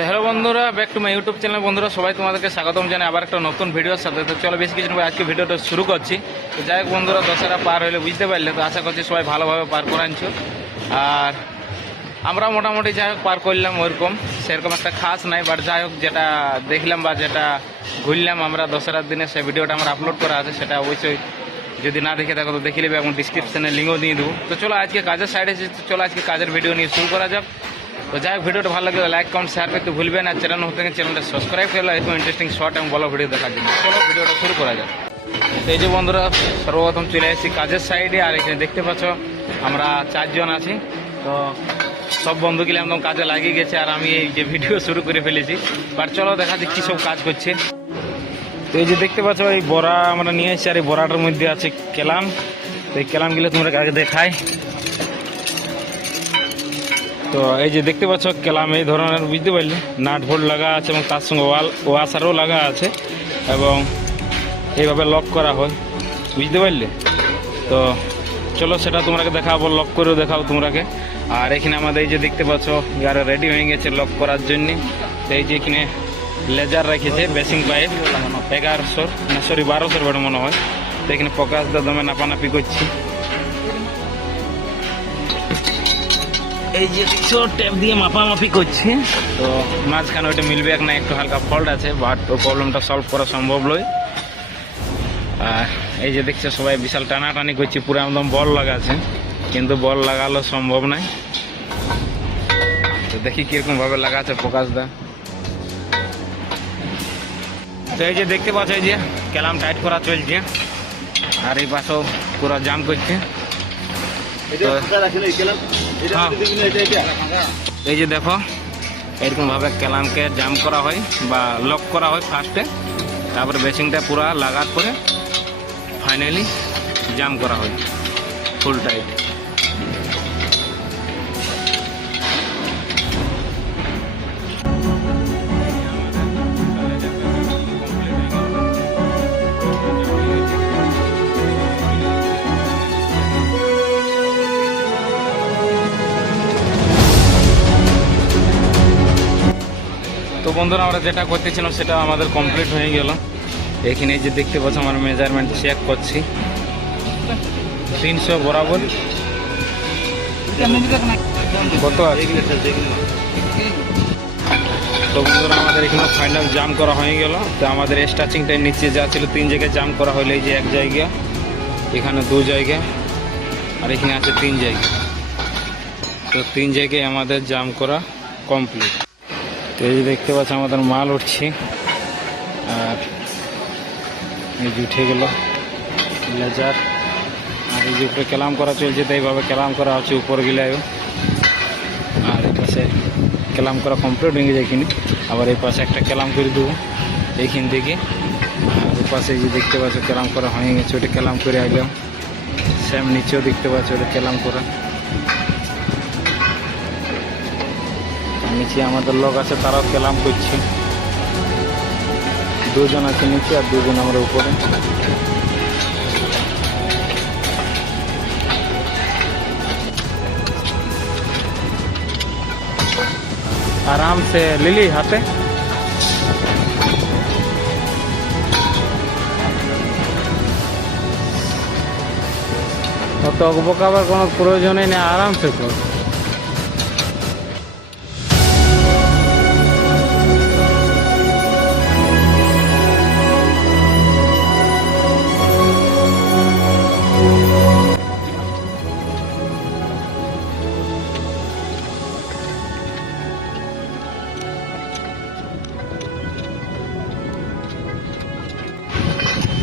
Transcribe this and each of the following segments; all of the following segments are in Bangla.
তো হ্যালো বন্ধুরা, back to my YouTube channel. বন্ধুরা সবাই তোমাদেরকে স্বাগতম জানাই আবার একটা নতুন ভিডিওর সাথে। তো চলো বেশি কিছু নয়, আজকে ভিডিওটা শুরু করছি। তো যাই হোক বন্ধুরা, দশেরা পার হলে বুঝতে পারলে, তো আশা করছি সবাই ভালোভাবে পার করে আনছো। আর আমরা মোটামুটি যাই হোক পার করলাম, ওইরকম সেরকম একটা খাস নাই, বাট যাই হোক যেটা দেখলাম বা যেটা ঘুরলাম আমরা দশেরার দিনে, সেই ভিডিওটা আমরা আপলোড করা আছে। সেটা অবশ্যই যদি না দেখে থাকো তো দেখে নেবে এবং ডিসক্রিপশানে লিঙ্কও দিয়ে দেবো। তো চলো আজকে কাজের সাইডে এসেছি, চলো আজকে কাজের ভিডিও নিয়ে শুরু করা যাক। তো যাই হোক ভিডিওটা ভালো লাগলে লাইক কমেন্ট শেয়ার করতে ভুলবেন, আর চ্যানেল হতে চ্যানেলটা সাবস্ক্রাইব করলে এরকম ইন্টারেস্টিং শর্ট এবং ভালো ভিডিও দেখার জন্য। চলো ভিডিওটা শুরু করা যাক। এই যে বন্ধুরা, সর্বপ্রথম চলে এসেছি কাজের সাইডে, আর এখানে দেখতে পাচ্ছ আমরা 4 জন আছি। তো সব বন্ধুগুলি একদম কাজে লাগিয়ে গেছে, আর আমি এই যে ভিডিও শুরু করে ফেলেছি। বাট চলো দেখা যাক কী সব কাজ করছে। তো এই যে দেখতে পাচ্ছ এই বড়া আমরা নিয়ে এসেছি, আর এই বড়াটার মধ্যে আছে কেলাম। তো এই কেলামগুলো তোমরা আগে দেখাই। তো এই যে দেখতে পাচ্ছ কেলাম এই ধরনের, বুঝতে পারলে নাট ভোল্ট লাগা আছে এবং তার সঙ্গে ওয়াশারও লাগা আছে, এবং এইভাবে লক করা হয়, বুঝতে পারলে। তো চলো সেটা তোমরাকে দেখাবো, লক করেও দেখাবো তোমরাকে। আর এখানে আমাদের এই যে দেখতে পাচ্ছ গাড়ি রেডি হয়ে গেছে লক করার জন্য। তো এই যে এখানে লেজার রেখেছে বেসিং পাইপ 1100 না সরি 1200 বড় মনে হয়। তো এখানে প্রকাশ দমে নাপানাপি করছি। এই যে দেখছো ট্যাপ দিয়ে মাপামাপি করছে। তো মাঝখানে ওইটা মিলবে না, একটু হালকা ফল্ট আছে, বাট ওই প্রবলেমটা সলভ করা সম্ভব নয়। আর এই যে দেখছো সবাই বিশাল টানাটানি করছে, পুরো একদম বল লাগা আছে, কিন্তু বল লাগালো সম্ভব নাই। তো দেখি কিরকম ভাবে লাগা আছে প্রকাশ দা। তো এই যে দেখতে পাচ্ছ এই যে ক্যালাম টাইট করা চলছে, আর এই পাশেও পুরো জাম করছে। এই যে দেখো এরকম ভাবে ক্যালামকে জাম করা হয় বা লক করা হয় ফার্স্টে, তারপরে বেসিংটা পুরো লাগার পরে ফাইনালি জাম করা হয় ফুল টাইট। তো বন্ধুরা আমরা যেটা করতেছিলাম সেটা আমাদের কমপ্লিট হয়ে গেল। এখানে যে দেখতে পাচ্ছ আমার মেজারমেন্ট চেক করছি, 300 বরাবর কত আছে। তো বন্ধুরা আমাদের এখানে ফাইনাল জাম করা হয়ে গেল। তো আমাদের স্টাচিংটাই নিচে যা ছিল 3 জায়গায় জাম করা হলো, এই যে 1 জায়গা, এখানে 2 জায়গা, আর এখানে আছে 3 জায়গা। তো 3 জায়গায় আমাদের জাম করা কমপ্লিট। তো এই যে দেখতে পাচ্ছ আমাদের মাল উঠছে, আর এই যে উঠে গেল লেজার, আর এই যে উপরে ক্যালাম করা চলছে। তো এইভাবে ক্যালাম করা হচ্ছে উপর গিলায়ও, আর এই পাশে ক্যালাম করা কমপ্লিট হয়ে যায় কিনে। আবার এই পাশে একটা ক্যালাম করে দেবো এইখান থেকে, আর ওই পাশে যে দেখতে পাচ্ছ ক্যালাম করা হয়ে গেছে, ওটা ক্যালাম করে আইলাম। সেম নিচেও দেখতে পাচ্ছ ওটা ক্যালাম করা। নিচে আমাদের লোক আছে, তারাও ক্যালাম করছে, 2 জন আছে নিচে আর 2 জন আমরা উপরে। आराम से लिली हाथे। অত বকাবার কোনো প্রয়োজনই নেই, আরাম সে কর।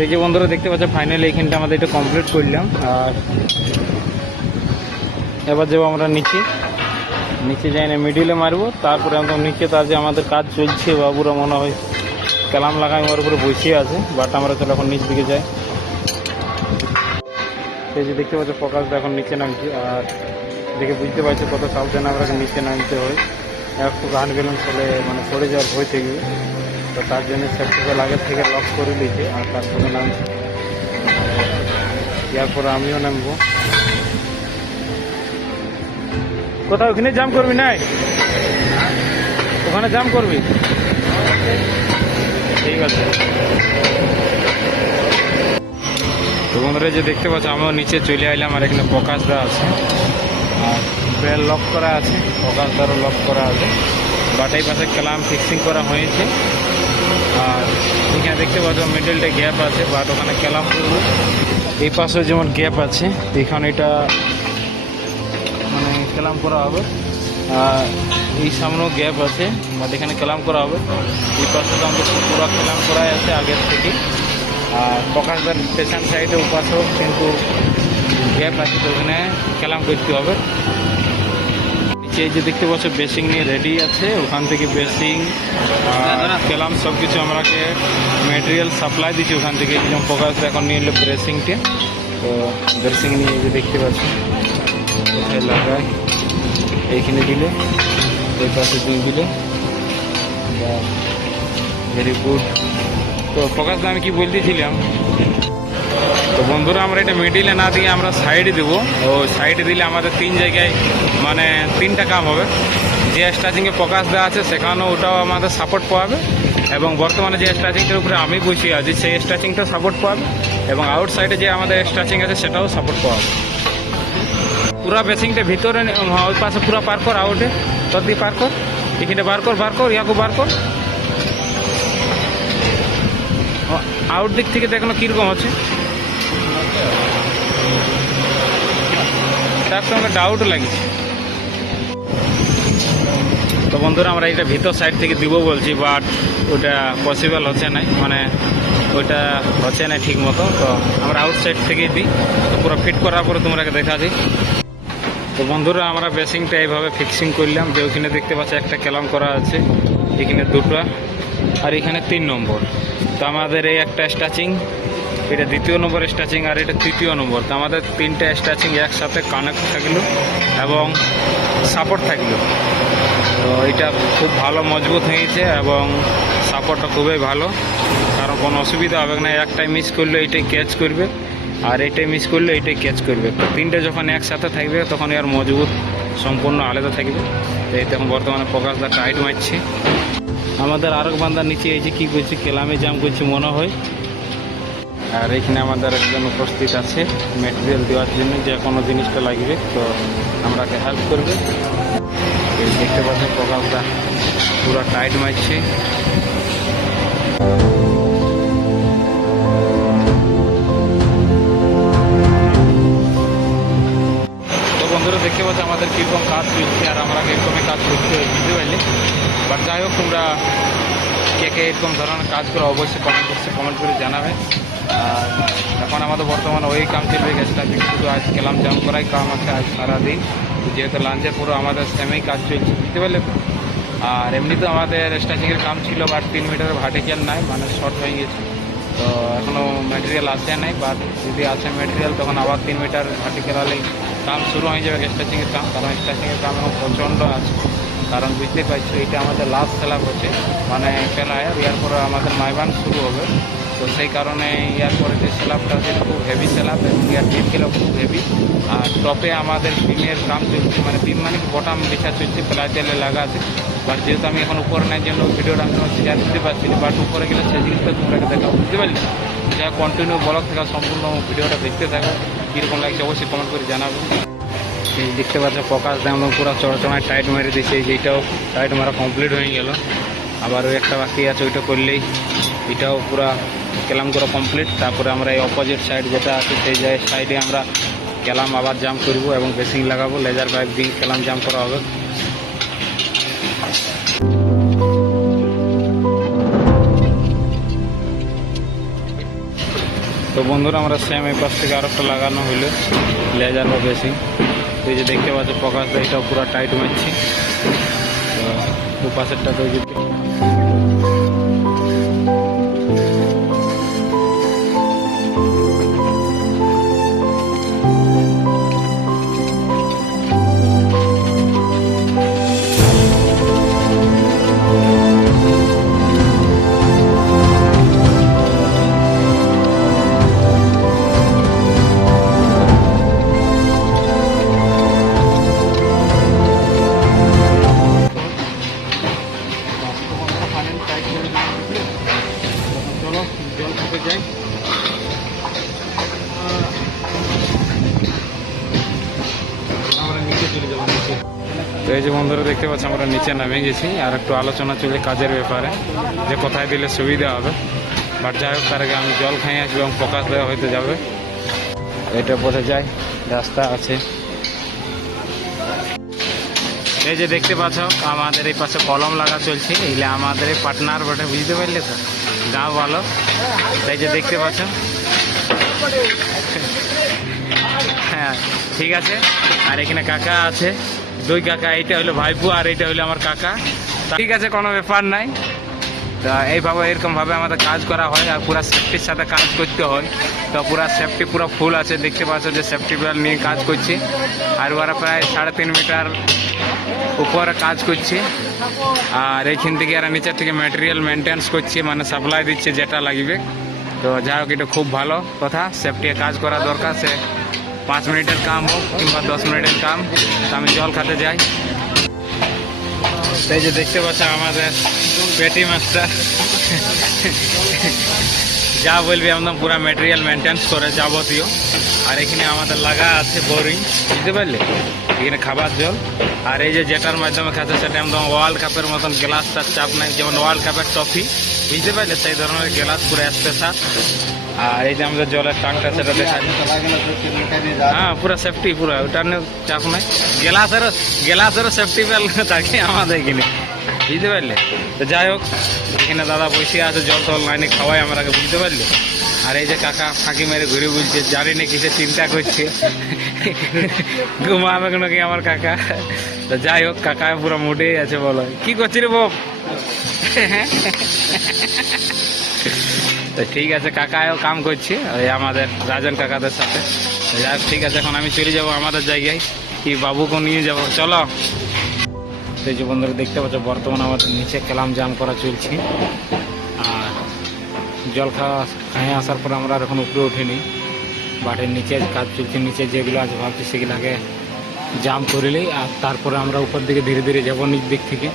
এই যে বন্ধুরা দেখতে পাচ্ছ ফাইনালি এইখানটা আমাদের এটা কমপ্লিট করলাম। আর এবার যাবো আমরা নিচে যাই না, মিডিলে মারবো, তারপরে একদম নিচে তার যে আমাদের কাজ চলছে, বাবুরা মনে হয় কালাম লাগাই আমার উপরে বসিয়ে আছে। বাট আমরা চলো এখন নিচ দিকে যাই। এই যে দেখতে পাচ্ছ প্রকাশটা এখন নিচে নামছে, আর দেখে বুঝতে পারছো কত সাবধানে আমরা নিচে নামতে হয়। একটু গান ব্যালেন্স হলে মানে পড়ে যাওয়ার ভয় থেকে, তো তার জন্য সেফটিটা আগের থেকে লক করে দিয়েছে, আর তারপরে নামছে। এরপরে আমিও নামবো। কোথাও ওখানে জাম করবি নাই? ওখানে জাম করবি? ঠিক আছে। তো বন্ধুরা যে দেখতে পাচ্ছ আমিও নিচে চলে আইলাম, আর এখানে প্রকাশদা আছে, আর বেল লক করা আছে, প্রকাশদারও লক করা আছে, বাট এই পাশে ক্লাম ফিক্সিং করা হয়েছে। আর এখানে দেখতে পাচ্ছ মিডলটা গ্যাপ আছে, বাট ওখানে ক্লাম করবো। এই পাশেও যেমন গ্যাপ আছে, এখানে এটা মানে ক্লাম করা হবে। আর এই সামনেও গ্যাপ আছে, বাট এখানে ক্লাম করা হবে। এই পাশে তো আমাদের পুরো ক্লাম করাই আছে আগের থেকে। আর প্রকাশদার পেছন সাইডে উপাসেও কিন্তু গ্যাপ আছে, তো ওখানে ক্লাম করতে হবে। নিচে এই যে দেখতে পাচ্ছ বেসিং নিয়ে রেডি আছে, ওখান থেকে বেসিং ক্লাম সব কিছু আমরাকে মেটেরিয়াল সাপ্লাই দিচ্ছি ওখান থেকে। যেমন প্রকাশদা এখন নিয়ে এলো ব্রেসিংটা, তো ব্রেসিং নিয়ে যে দেখতে পাচ্ছ কোথায় লাগায়, এইখানে দিলে, ওই পাশে দিয়ে দিলে, ভেরি গুড। তো প্রকাশদা আমি কি বলতেছিলাম, তো বন্ধুরা আমরা এটা মিডিলে না দিয়ে আমরা সাইডে দেবো। ও সাইডে দিলে আমাদের 3 জায়গায় মানে 3টা কাম হবে। যে স্টাচিংয়ে প্রকাশদা আছে সেখানেও ওটাও আমাদের সাপোর্ট পাওয়াবে, এবং বর্তমানে যে স্টাচিংটার উপরে আমি বসে আছি সেই স্টাচিংটাও সাপোর্ট পাওয়াবে, এবং আউট সাইডে যে আমাদের স্টাচিং আছে সেটাও সাপোর্ট পাওয়াবে। পুরা বেসিংটা ভিতরে ওই পাশে পুরা পার কর, আউটে তোর দিয়ে পার কর, এখানে বার কর ইয়াকে বার কর। আউট দিক থেকে দেখো কীরকম হচ্ছে, তার সঙ্গে ডাউট লাগছে। তো বন্ধুরা আমরা এটা ভিতর সাইড থেকে দিব বলছি, বাট ওটা পসিবল হচ্ছে না, মানে ওইটা হচ্ছে না ঠিক মতো। তো আমরা আউট সাইড থেকেই দিই, তো পুরো ফিট করার পরে তোমরাকে দেখা দিই। তো বন্ধুরা আমরা বেসিংটা এইভাবে ফিক্সিং করলাম, যে ওইখানে দেখতে পাচ্ছি একটা ক্যালাম করা আছে, এখানে 2টা, আর এখানে 3 নম্বর। তো আমাদের এই একটা স্টাচিং, এটা 2য় নম্বর স্টাচিং, আর এটা 3য় নম্বর। তো আমাদের 3টা স্টাচিং একসাথে কানেক্ট থাকলো এবং সাপোর্ট থাকলো। তো এটা খুব ভালো মজবুত হয়েছে, এবং সাপোর্টটা খুবই ভালো, কারণ কোনো অসুবিধা হবে না। একটাই মিস করলে এইটাই ক্যাচ করবে, আর এইটাই মিস করলে এইটাই ক্যাচ করবে। তো 3টে যখন একসাথে থাকবে তখন এর মজবুত সম্পূর্ণ আলাদা থাকবে। তো এই তখন বর্তমানে প্রকাশদা টাইট মারছে। আমাদের আরেক বান্দার নিচে এই যে কী করছে, কেলামে জাম করছে মনে হয়। আর এখানে আমাদের একজন উপস্থিত আছে মেটেরিয়াল দেওয়ার জন্য, যে কোনো জিনিসটা লাগবে তো আমরাকে হেল্প করবে। এই দেখতে পাচ্ছেন প্রকাশদা পুরো টাইট মারছে। তো বন্ধুরা দেখতে পাচ্ছি আমাদের কীরকম কাজ চলছে, আর আমরা এরকমই কাজ করতে বুঝতে পারলি। বাট যাই হোক, তোমরা কে কে এরকম ধরনের কাজ করে অবশ্যই কমেন্ট করে জানাবে। আর এখন আমাদের বর্তমানে ওই কাম চলবে, স্টাচিং শুধু আজ ক্যালাম জাম করাই কাম আছে আজ সারাদিন, যেহেতু লাঞ্চে পুরো আমাদের সেমেই কাজ চলছে বুঝতে পারলে। আর এমনিতেও আমাদের স্টাচিংয়ের কাম ছিল, বাট 3 মিটারের ভার্টিক্যাল নাই, মানে শর্ট হয়ে গেছে। তো এখনও ম্যাটেরিয়াল আসে নাই, বাট যদি আসে ম্যাটেরিয়াল তখন আবার 3 মিটার ভার্টিক্যাল হলেই কাম শুরু হয়ে যাবে স্টাচিংয়ের কাম। কারণ স্টাচিংয়ের কাম এখন প্রচণ্ড আছে, কারণ বুঝতে পারছি এটা আমাদের লাস্ট স্ল্যাব হচ্ছে, মানে ফেলায় ইয়ার পরে আমাদের মাইবান শুরু হবে। তো সেই কারণে ইয়ার পরে যে স্ল্যাবটা আছে খুব হেভি স্ল্যাব, এবং ইয়ার বিমগুলো খুব হেভি। আর টপে আমাদের বিমের কাম চলছে, মানে বিম মানে বটাম বিছা চলছে, প্লাই তেলে লাগা আছে। বাট যেহেতু আমি এখন উপরে নেই জন্য ভিডিওটা আমি শেয়ার দিতে পারছি না, বাট উপরে গেলে সেই জিনিসটা তোমরা দেখা বুঝতে পারলে। যা কন্টিনিউ ব্লগ থাকা সম্পূর্ণ ভিডিওটা দেখতে থাকো, কীরকম লাগছে অবশ্যই কমেন্ট করে জানাবো। এই দেখতে পাচ্ছ প্রকাশদা একদম পুরো চড়চড়ায় টাইট মেরে দিয়েছে, যেটাও টাইট মারা কমপ্লিট হয়ে গেল। আবার ওই একটা বাকি আছে, ওইটা করলেই এটাও পুরো ক্যালাম করা কমপ্লিট। তারপরে আমরা এই অপোজিট সাইড যেটা আছে সেই সাইডে আমরা ক্যালাম আবার জাম করব এবং বেসিং লাগাবো, লেজার পাইপ দিয়ে ক্যালাম জাম করা হবে। তো বন্ধুরা আমরা সেম এই পাশ থেকে আরেকটা লাগানো হইলো লেজার বা বেসিং। তো এই যে দেখতে পাচ্ছ প্রকাশদা এটাও পুরো টাইট মারছি। তো পাশেরটা তো যাই। আমরা নিচে চলে যাবো নিচে। তো এই যে বন্ধুরা দেখতে পাচ্ছি আমরা নিচে নামে গেছি, আর একটু আলোচনা চলে কাজের ব্যাপারে যে কোথায় দিলে সুবিধা হবে। বাট যাই হোক, তার আগে আমি জল খাই আসবো এবং প্রকাশ দেওয়া হইতে যাবে। এটা বোঝা যায় রাস্তা আছে। এই যে দেখতে পাচ্ছ আমাদের এই পাশে কলম লাগা চলছে, এইলে আমাদের এই পার্টনার বটে, বুঝতে পারলে তো, গাঁও ভালো। এই যে দেখতে পাচ্ছ, হ্যাঁ ঠিক আছে। আর এখানে কাকা আছে, দুই কাকা, এইটা হলো ভাইপু আর এইটা হলো আমার কাকা। ঠিক আছে, কোনো ব্যাপার নাই। তা এইভাবে এরকমভাবে আমাদের কাজ করা হয়, আর পুরো সেফটির সাথে কাজ করতে হয়। তো পুরো সেফটি পুরো ফুল আছে, দেখতে পাচ্ছ যে সেফটি বেল্ট নিয়ে কাজ করছি। আর ওরা প্রায় 3.5 মিটার উপরে কাজ করছে। আর এইখান থেকে এরা নিচের থেকে ম্যাটেরিয়াল মেনটেন্স করছে, মানে সাপ্লাই দিচ্ছে যেটা লাগবে। তো যাই হোক, এটা খুব ভালো কথা, সেফটি কাজ করা দরকার। সে 5 মিনিটের কাম হোক কিংবা 10 মিনিটের কাম। তো আমি জল খেতে যাই। এই যে দেখতে পাচ্ছ আমাদের পেটি মাস্টার যা বলবি একদম পুরো ম্যাটেরিয়াল মেনটেন্স করে যাবতীয়। আর এখানে আমাদের লাগা আছে বোরিং, বুঝতে পারলে, এখানে খাবার জল। আর এই যে যেটার মাধ্যমে খাচ্ছে সেটা একদম ওয়ার্ল্ড কাপের মতন গ্লাসটার চাপ নাই, যেমন ওয়ার্ল্ড কাপের ট্রফি, বুঝতে পারলে, সেই ধরনের গ্লাস পুরো স্পেশাল। আর এই যে আমাদের জলের ট্যাঙ্কটা, সেটা দেখা যায়, হ্যাঁ পুরো সেফটি, পুরো ওটার নিয়ে চাপ নাই। গ্লাসেরও সেফটি বেল্ট থাকে আমাদের এখানে, বুঝতে পারলে। তো যাই হোক, এখানে দাদা বসে আছে, জল টল লাইনে খাওয়াই আমরা, বুঝতে পারলে। আর এই যে কাকা ফাঁকি মেরে ঘুরে বুঝছে, জানি না কিসে চিন্তা করছে, ঘুমাবে নাকি আমার কাকা। তো যাই হোক, কাকা পুরো মুডেই আছে, বলো কি করছি রে বাপ। তো ঠিক আছে, কাকাও কাম করছে ওই আমাদের রাজন কাকাদের সাথে। যাই হোক, ঠিক আছে, এখন আমি চলে যাবো আমাদের জায়গায়, কি বাবুকে নিয়ে যাব, চলো। এই যে বন্ধুরা দেখতে পাচ্ছ, বর্তমানে আমাদের নিচে কেলাম জাম করা চলছে। আর জল খাইয়ে আসার পরে আমরা আর এখন উপরে উঠিনি, বাটের নিচে কাজ চলছে। নিচে যেগুলো আছে ভাবছি সেগুলোকে জাম করিলেই, আর তারপরে আমরা উপর দিকে ধীরে ধীরে যাবো নিচ দিক থেকে।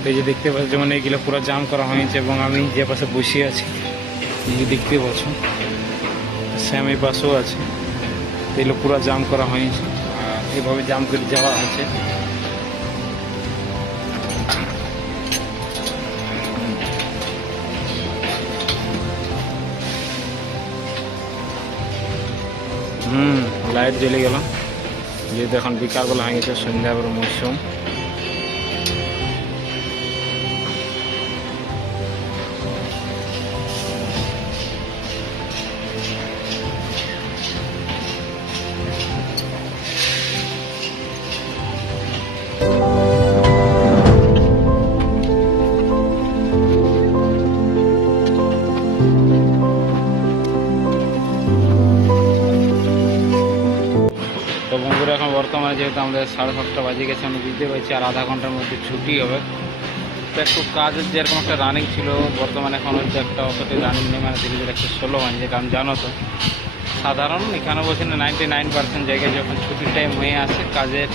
তো এই যে দেখতে পাচ্ছ, যেমন এইগুলো পুরো জাম করা হয়েছে, এবং আমি যে পাশে বসে আছি এই যে দেখতে পাচ্ছ, সেম এই পাশেও আছে, এগুলো পুরো জাম করা হয়েছে। আর এইভাবে জাম করে যাওয়া আছে। লাইট জ্বলে গেল, যেহেতু এখন বিকালবেলা হয়ে গেছে, সন্ধ্যাবেলার মৌসুম। তো বন্ধুরা, এখন বর্তমানে যেহেতু আমাদের 7:30 বাজে গেছে, আমি বুঝতে পারছি আর আধা ঘন্টার মধ্যে ছুটি হবে। তো একটু কাজের যেরকম একটা রানিং ছিল, বর্তমানে এখন হচ্ছে একটা অতটি রানিং নেই, মানে ধীরে ধীরে একটু স্লো হয়ে, কারণ জানো তো সাধারণ 99% জায়গায় যখন ছুটির টাইম হয়ে আসে, কাজের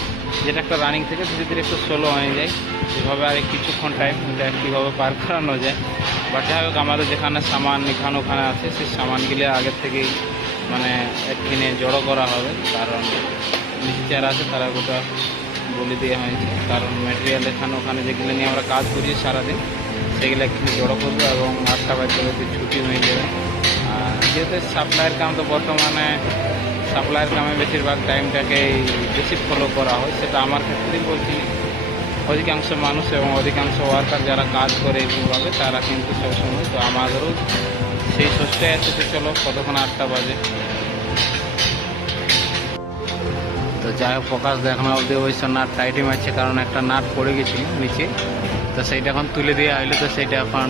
যেটা একটা রানিং থেকে ধীরে ধীরে একটু স্লো হয়ে যায়। যেভাবে আর কিছুক্ষণ টাইম এটা কীভাবে পার করানো যায়। বাট যাই হোক, আমাদের যেখানে সামান এখানে ওখানে আছে, সেই সামানগুলো আগের থেকেই মানে এখানে জড়ো করা হবে, কারণ মিস্ত্রি আছে তারা গোটা বলে দেওয়া হয়েছে। কারণ ম্যাটেরিয়াল এখানে ওখানে যেগুলো নিয়ে আমরা কাজ করি সারাদিন, সেগুলো এখানে জড়ো করবো, এবং 8টা বাজে ছুটি হয়ে যাবে। আর যেহেতু সাপ্লাইয়ের কাম, তো বর্তমানে সাপ্লাইয়ের কামে বেশিরভাগ টাইমটাকেই বেশি ফলো করা হয়। সেটা আমার ক্ষেত্রেই বলছি, অধিকাংশ মানুষ এবং অধিকাংশ ওয়ার্কার যারা কাজ করে এইভাবে, তারা কিন্তু সবসময়, তো আমাদেরও সেই সোচটাই আছে যে চলো কতক্ষণ 8টা বাজে। তো যাই হোক, প্রকাশ দেখানো অবধি অবশ্য নাট টাইটই মারছে, কারণ একটা নাট পড়ে গেছিল নিচে, তো সেইটা এখন তুলে দেওয়া হইলো। তো সেইটা এখন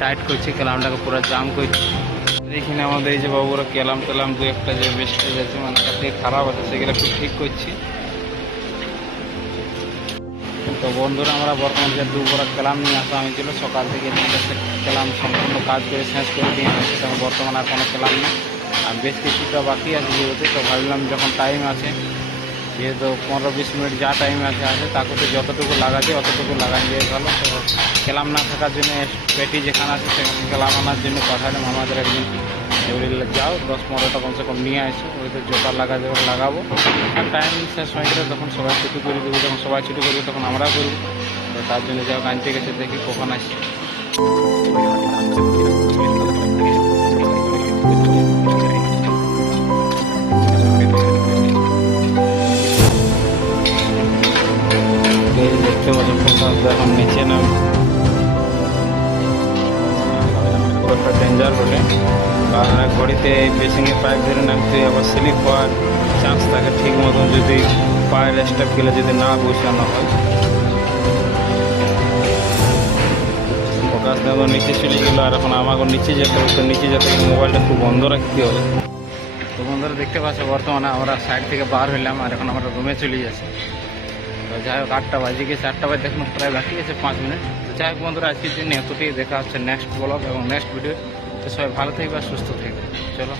টাইট করছি, কেলামটাকে পুরো জাম করছি। এইখানে আমাদের এই যে বাবুরা কেলাম টেলাম দু একটা যে বেস্টেজ আছে, মানে কাছে খারাপ আছে, সেগুলো একটু ঠিক করছি। তো বন্ধুরা, আমরা বর্তমানে যে দুপুরে কেলাম নিয়ে আসা হয়েছিল, সকাল থেকে কেলাম সম্পূর্ণ কাজ করে শেষ করে দিয়ে হয়েছে, তখন বর্তমানে আর কোনো কেলাম নেই। আর বেশ কিছুটা বাকি আছে যেহেতু, তো ভাবলাম যখন টাইম আছে, যেহেতু 15-20 মিনিট যা টাইম আছে তাকে যতটুকু লাগাচ্ছে অতটুকু লাগাই দিয়ে ভালো। তো ক্যালাম না থাকার জন্য পেটি যেখানে আছে সেখানে ক্যালাম আনার জন্য পাঠালাম আমাদের একদিন। এবারে যাও 10-15টা কমসে কম নিয়ে আসো, ওইতে জোকার লাগাবো। আর টাইম শেষ হয়ে গেলে তখন সবাই ছুটি করে দেবো, যখন সবাই ছুটি করবে তখন আমরা করবো। তো তার জন্য যাও আনতে গেছে, দেখি কখন আসি। দেখতে পাচ্ছেন এখন নিচে নাম একটা ডেঞ্জার বলে, কারণ ঘড়িতে বেসিংয়ে পাইপ ধরে নামতে আবার স্লিপ হওয়ার চান্স থাকে ঠিক মতন যদি পায়ের স্টেপ গেলে যদি না বসানো হয়। ফোকাস দেওয়া নিচে চলে গেলো, আর এখন আমাকে নিচে যেতে হবে। তো নিচে যেতে মোবাইলটা একটু বন্ধ রাখতে হবে। তো বন্ধুরা দেখতে পাচ্ছ বর্তমানে আমরা সাইড থেকে বার হইলাম, আর এখন আমরা রুমে চলে যাচ্ছি। তো যাই হোক 8টা বাজে গেছে, 8টা বাজে দেখুন প্রায় বাকি আছে 5 মিনিট। তো যাই হোক বন্ধুরা আজকের জন্য এতটাই, দেখা হচ্ছে নেক্সট ব্লগ এবং নেক্সট ভিডিও। তো সবাই ভালো থাকবে আর সুস্থ থাকবে। চলো।